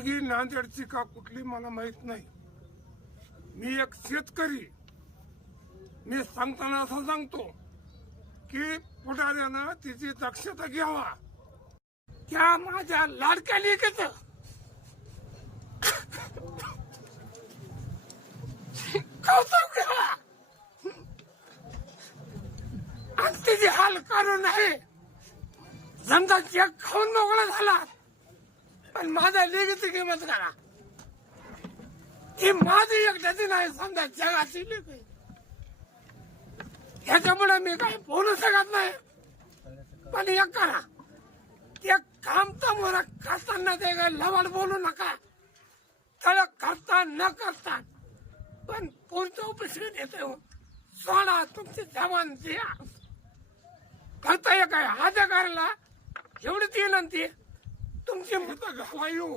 मुलगी नांदेडची का कुठली मला माहित नाही. मी एक शेतकरी. मी सांगताना असं सांगतो की पुढाऱ्यानं तिची दक्षता घ्यावा. त्या माझ्या लाडक्या लेकीचं कौतुक घ्यावा आणि तिची हाल करू नये. समजा जग खाऊन मोकळा झाला पण माझ्या लेकीची किंमत करा. ही माझी एकट्याची नाही, समजा जगाची लेक आहे. ह्याच्यामुळे मी काही बोलू शकत नाही. पण एक करा, ते काम तर मला करताना ते काय लवड बोलू नका. त्याला करता न करता पण पुढचं उपस्थित येते. सोडा तुमची जवान द्या. करता काय अधिकाऱ्याला एवढीच विनंती तुमची मत घाला येऊ.